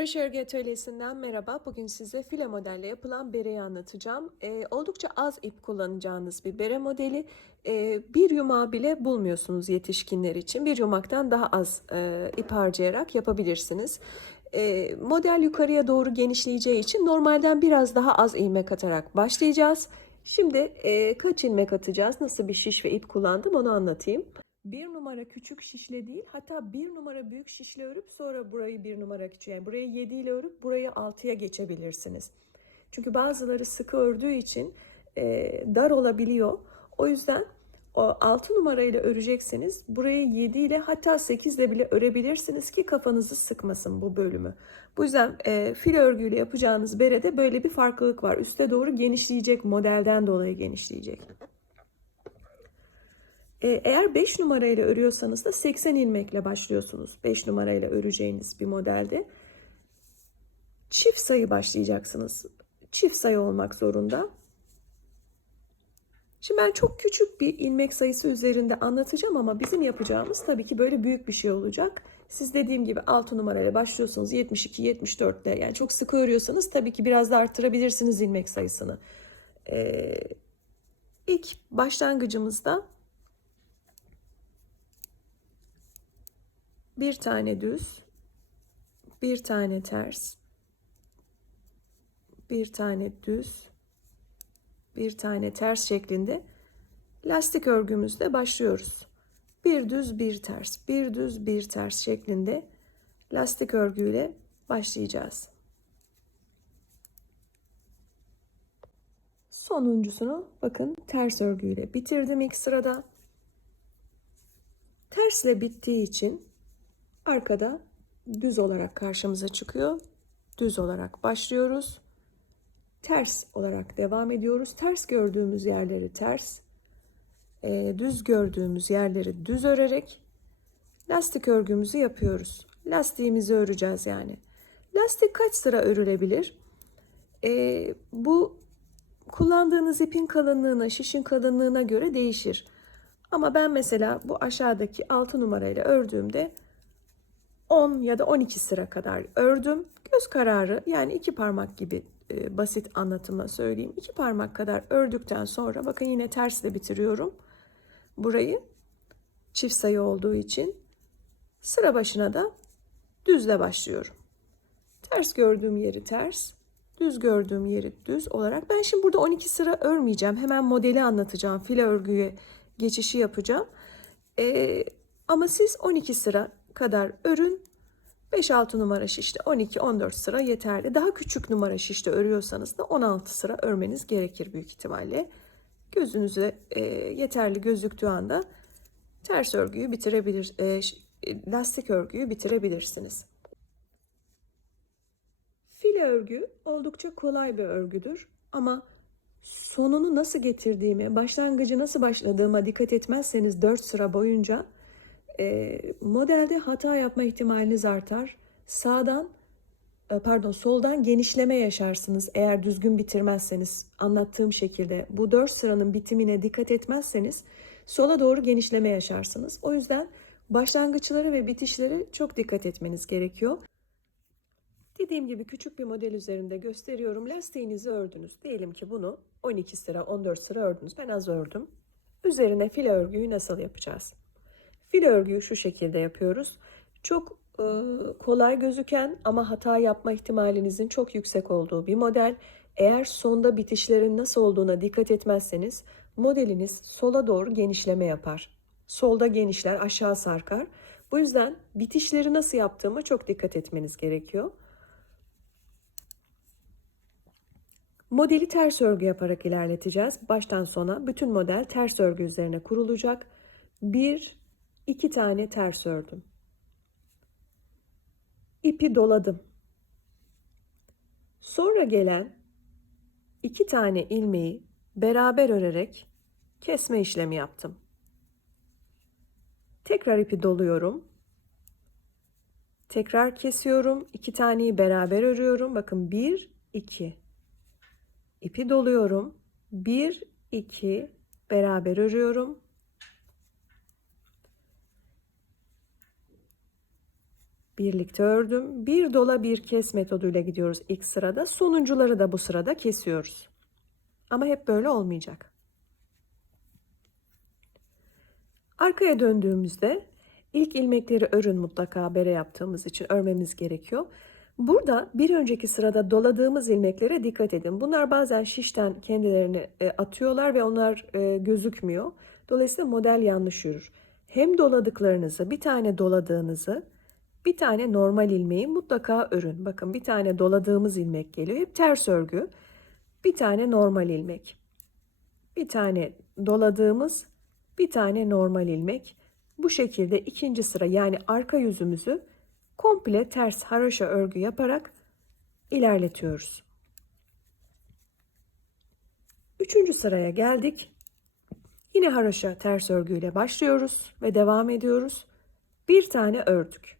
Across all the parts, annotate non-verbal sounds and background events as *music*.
Kroşe örgü atölyesinden merhaba. Bugün size file modelle yapılan bereyi anlatacağım. Ee, oldukça az ip kullanacağınız bir bere modeli. Ee, bir yumağı bile bulmuyorsunuz yetişkinler için. Bir yumaktan daha az e, ip harcayarak yapabilirsiniz. Ee, model yukarıya doğru genişleyeceği için normalden biraz daha az ilmek atarak başlayacağız. Şimdi e, kaç ilmek atacağız, nasıl bir şiş ve ip kullandım onu anlatayım. Bir numara küçük şişle değil hatta bir numara büyük şişle örüp sonra burayı bir numara küçük yani burayı 7 ile örüp burayı 6'ya geçebilirsiniz. Çünkü bazıları sıkı ördüğü için e, dar olabiliyor. O yüzden o 6 numarayla öreceksiniz. Burayı 7 ile hatta 8 ile bile örebilirsiniz ki kafanızı sıkmasın bu bölümü. Bu yüzden e, fil örgüyle yapacağınız berede böyle bir farklılık var. Üste doğru genişleyecek modelden dolayı genişleyecek. Ee, Eğer 5 numarayla örüyorsanız da 80 ilmekle başlıyorsunuz. 5 numarayla öreceğiniz bir modelde. Çift sayı başlayacaksınız. Çift sayı olmak zorunda. Şimdi ben çok küçük bir ilmek sayısı üzerinde anlatacağım ama bizim yapacağımız tabii ki böyle büyük bir şey olacak. Siz dediğim gibi 6 numarayla başlıyorsunuz 72 74'te yani çok sıkı örüyorsanız tabii ki biraz da arttırabilirsiniz ilmek sayısını. Ee, ilk başlangıcımızda bir tane düz, bir tane ters, bir tane düz, bir tane ters şeklinde lastik örgümüzde başlıyoruz. Bir düz, bir ters, bir düz, bir ters şeklinde lastik örgüyle başlayacağız. Sonuncusunu bakın ters örgüyle bitirdim ilk sırada. Tersle bittiği için Arkada düz olarak karşımıza çıkıyor. Düz olarak başlıyoruz. Ters olarak devam ediyoruz. Ters gördüğümüz yerleri ters, e, düz gördüğümüz yerleri düz örerek lastik örgümüzü yapıyoruz. Lastiğimizi öreceğiz yani. Lastik kaç sıra örülebilir? E, bu kullandığınız ipin kalınlığına, şişin kalınlığına göre değişir. Ama ben mesela bu aşağıdaki 6 numarayla ördüğümde 10 ya da 12 sıra kadar ördüm. Göz kararı yani iki parmak gibi e, basit anlatıma söyleyeyim. İki parmak kadar ördükten sonra bakın yine tersle bitiriyorum. Burayı çift sayı olduğu için sıra başına da düzle başlıyorum. Ters gördüğüm yeri ters, düz gördüğüm yeri düz olarak. Ben şimdi burada 12 sıra örmeyeceğim. Hemen modeli anlatacağım. File örgüye geçişi yapacağım. Ee, ama siz 12 sıra kadar örün. 5-6 numara şişte 12-14 sıra yeterli. Daha küçük numara şişte örüyorsanız da 16 sıra örmeniz gerekir büyük ihtimalle. Gözünüze e, yeterli gözüktüğü anda ters örgüyü bitirebilir, e, lastik örgüyü bitirebilirsiniz. File örgü oldukça kolay bir örgüdür ama sonunu nasıl getirdiğime, başlangıcı nasıl başladığıma dikkat etmezseniz 4 sıra boyunca e, modelde hata yapma ihtimaliniz artar. Sağdan e, pardon soldan genişleme yaşarsınız eğer düzgün bitirmezseniz anlattığım şekilde bu dört sıranın bitimine dikkat etmezseniz sola doğru genişleme yaşarsınız. O yüzden başlangıçları ve bitişleri çok dikkat etmeniz gerekiyor. Dediğim gibi küçük bir model üzerinde gösteriyorum. Lastiğinizi ördünüz. Diyelim ki bunu 12 sıra 14 sıra ördünüz. Ben az ördüm. Üzerine file örgüyü nasıl yapacağız? Fil örgüyü şu şekilde yapıyoruz. Çok e, kolay gözüken ama hata yapma ihtimalinizin çok yüksek olduğu bir model. Eğer sonda bitişlerin nasıl olduğuna dikkat etmezseniz modeliniz sola doğru genişleme yapar. Solda genişler, aşağı sarkar. Bu yüzden bitişleri nasıl yaptığıma çok dikkat etmeniz gerekiyor. Modeli ters örgü yaparak ilerleteceğiz. Baştan sona bütün model ters örgü üzerine kurulacak. Bir iki tane ters ördüm. İpi doladım. Sonra gelen iki tane ilmeği beraber örerek kesme işlemi yaptım. Tekrar ipi doluyorum. Tekrar kesiyorum. İki taneyi beraber örüyorum. Bakın bir, iki. İpi doluyorum. Bir, iki beraber örüyorum. Birlikte ördüm. Bir dola bir kes metoduyla gidiyoruz ilk sırada. Sonuncuları da bu sırada kesiyoruz. Ama hep böyle olmayacak. Arkaya döndüğümüzde ilk ilmekleri örün mutlaka bere yaptığımız için örmemiz gerekiyor. Burada bir önceki sırada doladığımız ilmeklere dikkat edin. Bunlar bazen şişten kendilerini e, atıyorlar ve onlar e, gözükmüyor. Dolayısıyla model yanlış yürür. Hem doladıklarınızı, bir tane doladığınızı, bir tane normal ilmeği mutlaka örün. Bakın bir tane doladığımız ilmek geliyor. Hep ters örgü. Bir tane normal ilmek. Bir tane doladığımız, bir tane normal ilmek. Bu şekilde ikinci sıra yani arka yüzümüzü komple ters haroşa örgü yaparak ilerletiyoruz. Üçüncü sıraya geldik. Yine haroşa ters örgüyle başlıyoruz ve devam ediyoruz. Bir tane ördük.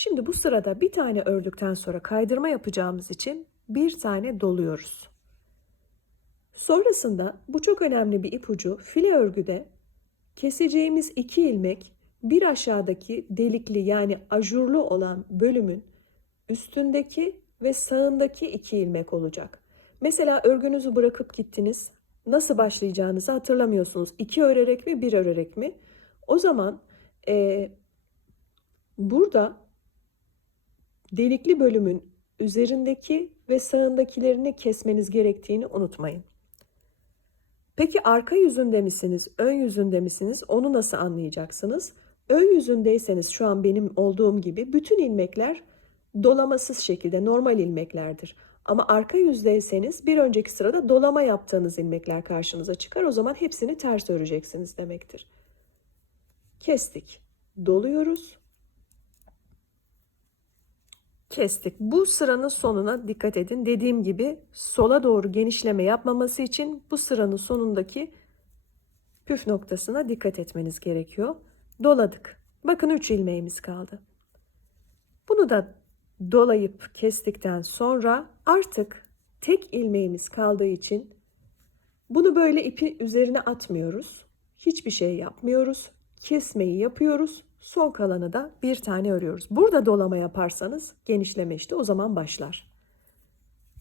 Şimdi bu sırada bir tane ördükten sonra kaydırma yapacağımız için bir tane doluyoruz. Sonrasında bu çok önemli bir ipucu file örgüde keseceğimiz iki ilmek bir aşağıdaki delikli yani ajurlu olan bölümün üstündeki ve sağındaki iki ilmek olacak. Mesela örgünüzü bırakıp gittiniz. Nasıl başlayacağınızı hatırlamıyorsunuz. İki örerek mi bir örerek mi? O zaman e, burada delikli bölümün üzerindeki ve sağındakilerini kesmeniz gerektiğini unutmayın. Peki arka yüzünde misiniz, ön yüzünde misiniz? Onu nasıl anlayacaksınız? Ön yüzündeyseniz şu an benim olduğum gibi bütün ilmekler dolamasız şekilde normal ilmeklerdir. Ama arka yüzdeyseniz bir önceki sırada dolama yaptığınız ilmekler karşınıza çıkar. O zaman hepsini ters öreceksiniz demektir. Kestik. Doluyoruz. Kestik. Bu sıranın sonuna dikkat edin. Dediğim gibi sola doğru genişleme yapmaması için bu sıranın sonundaki püf noktasına dikkat etmeniz gerekiyor. Doladık. Bakın 3 ilmeğimiz kaldı. Bunu da dolayıp kestikten sonra artık tek ilmeğimiz kaldığı için bunu böyle ipi üzerine atmıyoruz. Hiçbir şey yapmıyoruz. Kesmeyi yapıyoruz. Son kalanı da bir tane örüyoruz. Burada dolama yaparsanız genişleme işte o zaman başlar.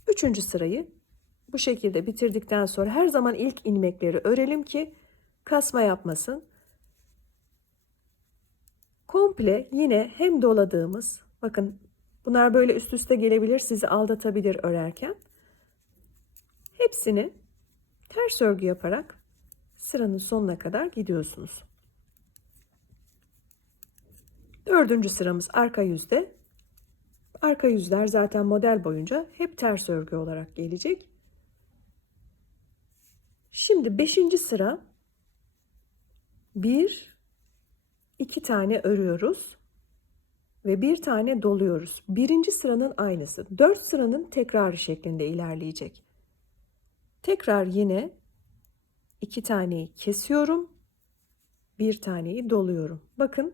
Üçüncü sırayı bu şekilde bitirdikten sonra her zaman ilk ilmekleri örelim ki kasma yapmasın. Komple yine hem doladığımız bakın bunlar böyle üst üste gelebilir sizi aldatabilir örerken. Hepsini ters örgü yaparak sıranın sonuna kadar gidiyorsunuz. Dördüncü sıramız arka yüzde. Arka yüzler zaten model boyunca hep ters örgü olarak gelecek. Şimdi beşinci sıra bir, iki tane örüyoruz ve bir tane doluyoruz. Birinci sıranın aynısı. Dört sıranın tekrarı şeklinde ilerleyecek. Tekrar yine iki taneyi kesiyorum. Bir taneyi doluyorum. Bakın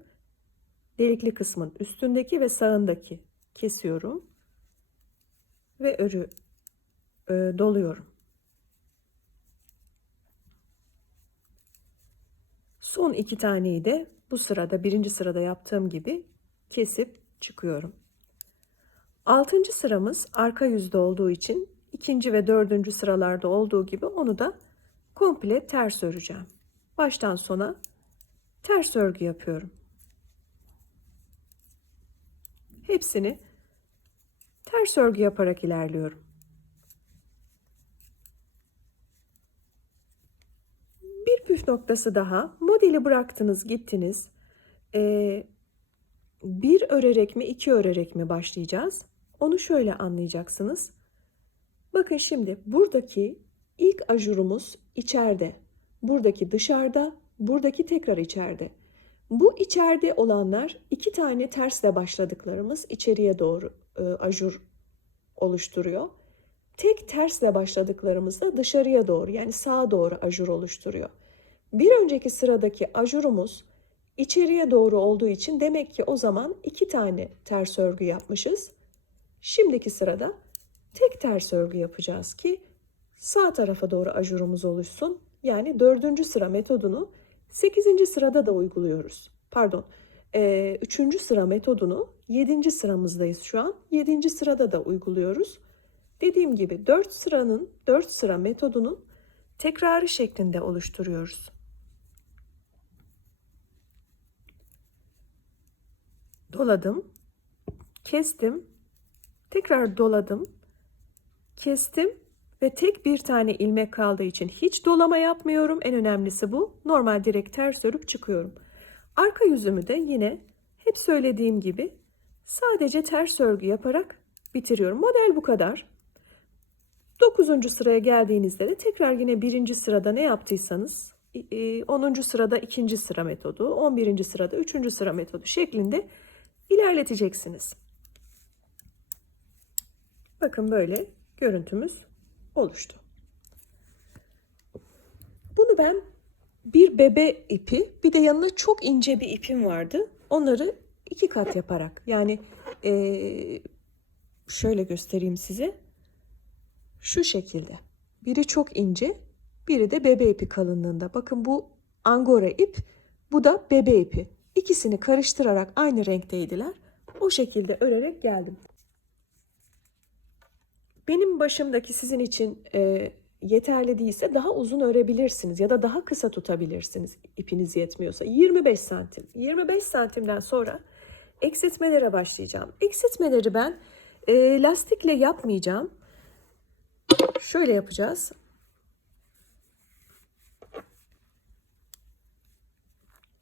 delikli kısmın üstündeki ve sağındaki kesiyorum ve örü e, doluyorum. Son iki taneyi de bu sırada birinci sırada yaptığım gibi kesip çıkıyorum. Altıncı sıramız arka yüzde olduğu için ikinci ve dördüncü sıralarda olduğu gibi onu da komple ters öreceğim. Baştan sona ters örgü yapıyorum. Hepsini ters örgü yaparak ilerliyorum. Bir püf noktası daha. Modeli bıraktınız, gittiniz. Ee, bir örerek mi, iki örerek mi başlayacağız? Onu şöyle anlayacaksınız. Bakın şimdi buradaki ilk ajurumuz içeride. Buradaki dışarıda, buradaki tekrar içeride. Bu içeride olanlar iki tane tersle başladıklarımız içeriye doğru e, ajur oluşturuyor. Tek tersle başladıklarımız da dışarıya doğru yani sağa doğru ajur oluşturuyor. Bir önceki sıradaki ajurumuz içeriye doğru olduğu için demek ki o zaman iki tane ters örgü yapmışız. Şimdiki sırada tek ters örgü yapacağız ki sağ tarafa doğru ajurumuz oluşsun. Yani dördüncü sıra metodunu 8. sırada da uyguluyoruz. Pardon. e, üçüncü sıra metodunu yedinci sıramızdayız şu an. Yedinci sırada da uyguluyoruz. Dediğim gibi dört sıranın, dört sıra metodunun tekrarı şeklinde oluşturuyoruz. Doladım, kestim, tekrar doladım, kestim ve tek bir tane ilmek kaldığı için hiç dolama yapmıyorum. En önemlisi bu. Normal direkt ters örüp çıkıyorum. Arka yüzümü de yine hep söylediğim gibi sadece ters örgü yaparak bitiriyorum. Model bu kadar. 9. sıraya geldiğinizde de tekrar yine birinci sırada ne yaptıysanız 10. sırada ikinci sıra metodu, 11. sırada üçüncü sıra metodu şeklinde ilerleteceksiniz. Bakın böyle görüntümüz oluştu. Bunu ben bir bebe ipi bir de yanına çok ince bir ipim vardı. Onları iki kat yaparak yani ee, şöyle göstereyim size. Şu şekilde. Biri çok ince, biri de bebe ipi kalınlığında. Bakın bu angora ip, bu da bebe ipi. İkisini karıştırarak aynı renkteydiler. O şekilde örerek geldim. Benim başımdaki sizin için e, yeterli değilse daha uzun örebilirsiniz ya da daha kısa tutabilirsiniz ipiniz yetmiyorsa. 25 santim. 25 santimden sonra eksiltmelere başlayacağım. Eksiltmeleri ben e, lastikle yapmayacağım. Şöyle yapacağız.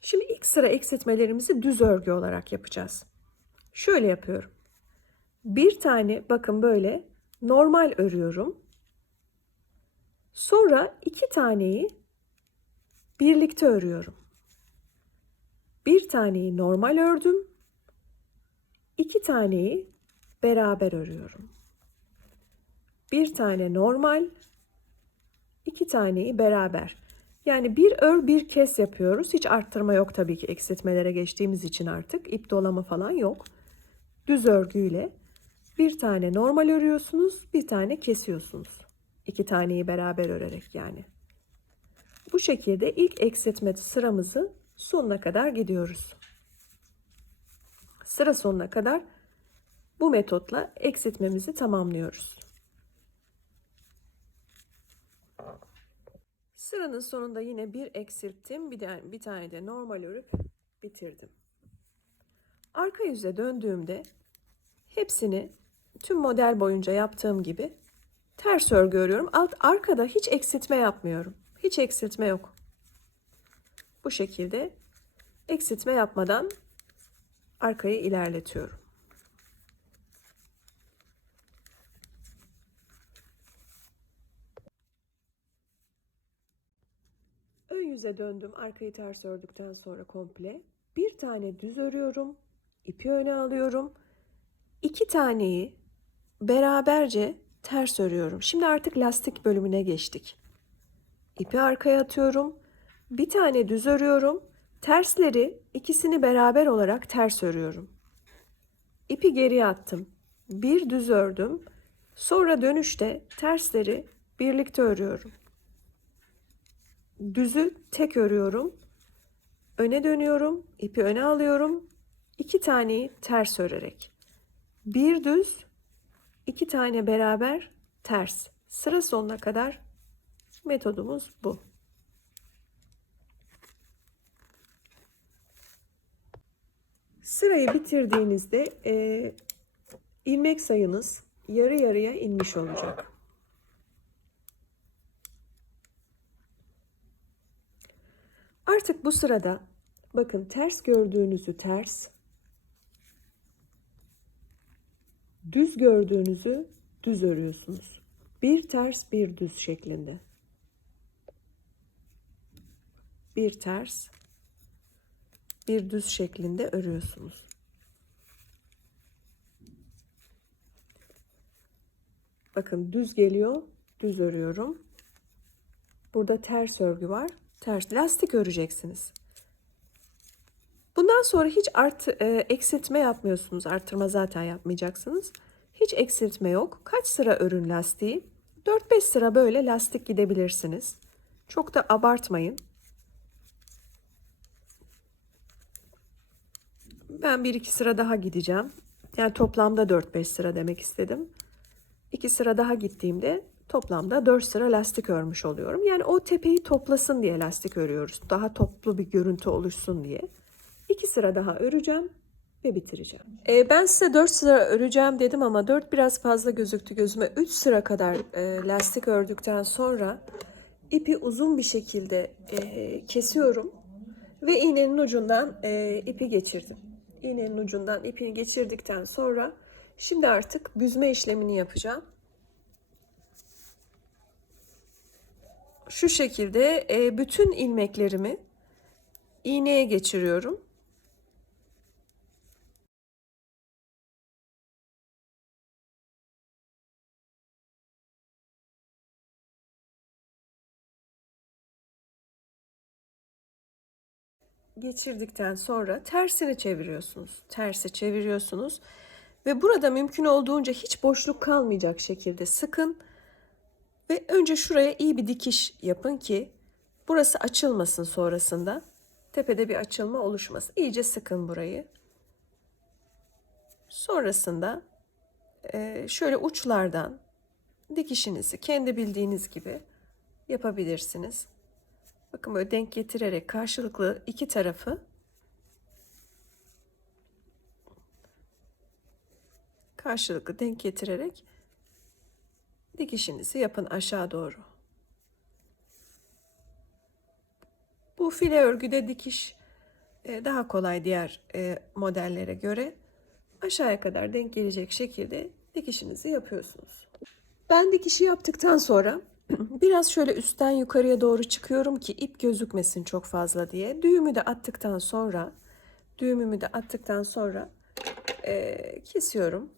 Şimdi ilk sıra eksiltmelerimizi düz örgü olarak yapacağız. Şöyle yapıyorum. Bir tane bakın böyle normal örüyorum. Sonra iki taneyi birlikte örüyorum. Bir taneyi normal ördüm. İki taneyi beraber örüyorum. Bir tane normal, iki taneyi beraber. Yani bir ör bir kes yapıyoruz. Hiç arttırma yok tabii ki eksiltmelere geçtiğimiz için artık. ip dolama falan yok. Düz örgüyle bir tane normal örüyorsunuz, bir tane kesiyorsunuz. İki taneyi beraber örerek yani. Bu şekilde ilk eksiltme sıramızı sonuna kadar gidiyoruz. Sıra sonuna kadar bu metotla eksiltmemizi tamamlıyoruz. Sıranın sonunda yine bir eksilttim, bir, de, bir tane de normal örüp bitirdim. Arka yüze döndüğümde hepsini tüm model boyunca yaptığım gibi ters örgü örüyorum. Alt arkada hiç eksiltme yapmıyorum. Hiç eksiltme yok. Bu şekilde eksiltme yapmadan arkayı ilerletiyorum. Ön yüze döndüm. Arkayı ters ördükten sonra komple. Bir tane düz örüyorum. ipi öne alıyorum. İki taneyi beraberce ters örüyorum. Şimdi artık lastik bölümüne geçtik. İpi arkaya atıyorum. Bir tane düz örüyorum. Tersleri ikisini beraber olarak ters örüyorum. İpi geriye attım. Bir düz ördüm. Sonra dönüşte tersleri birlikte örüyorum. Düzü tek örüyorum. Öne dönüyorum. ipi öne alıyorum. İki taneyi ters örerek. Bir düz, iki tane beraber ters. Sıra sonuna kadar metodumuz bu. Sırayı bitirdiğinizde e, ilmek sayınız yarı yarıya inmiş olacak. Artık bu sırada bakın ters gördüğünüzü ters, düz gördüğünüzü düz örüyorsunuz. Bir ters bir düz şeklinde. Bir ters bir düz şeklinde örüyorsunuz. Bakın düz geliyor, düz örüyorum. Burada ters örgü var. Ters lastik öreceksiniz. Bundan sonra hiç art, e, eksiltme yapmıyorsunuz. Artırma zaten yapmayacaksınız. Hiç eksiltme yok. Kaç sıra örün lastiği? 4-5 sıra böyle lastik gidebilirsiniz. Çok da abartmayın. Ben bir iki sıra daha gideceğim. Yani toplamda 4-5 sıra demek istedim. İki sıra daha gittiğimde toplamda 4 sıra lastik örmüş oluyorum. Yani o tepeyi toplasın diye lastik örüyoruz. Daha toplu bir görüntü oluşsun diye. İki sıra daha öreceğim ve bitireceğim. Ee, ben size 4 sıra öreceğim dedim ama 4 biraz fazla gözüktü gözüme. 3 sıra kadar e, lastik ördükten sonra ipi uzun bir şekilde e, kesiyorum ve iğnenin ucundan e, ipi geçirdim. İğnenin ucundan ipini geçirdikten sonra şimdi artık büzme işlemini yapacağım. Şu şekilde e, bütün ilmeklerimi iğneye geçiriyorum. Geçirdikten sonra tersini çeviriyorsunuz. Tersi çeviriyorsunuz. Ve burada mümkün olduğunca hiç boşluk kalmayacak şekilde sıkın. Ve önce şuraya iyi bir dikiş yapın ki burası açılmasın sonrasında. Tepede bir açılma oluşmasın. İyice sıkın burayı. Sonrasında e, şöyle uçlardan dikişinizi kendi bildiğiniz gibi yapabilirsiniz. Bakın böyle denk getirerek karşılıklı iki tarafı karşılıklı denk getirerek dikişinizi yapın aşağı doğru. Bu file örgüde dikiş e, daha kolay diğer e, modellere göre aşağıya kadar denk gelecek şekilde dikişinizi yapıyorsunuz. Ben dikişi yaptıktan sonra *clears throat* biraz şöyle üstten yukarıya doğru çıkıyorum ki ip gözükmesin çok fazla diye. Düğümü de attıktan sonra düğümümü de attıktan sonra e, kesiyorum.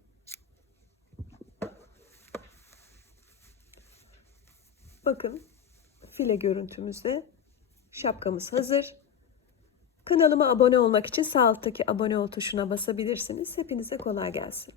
Bakın file görüntümüzde şapkamız hazır. Kanalıma abone olmak için sağ alttaki abone ol tuşuna basabilirsiniz. Hepinize kolay gelsin.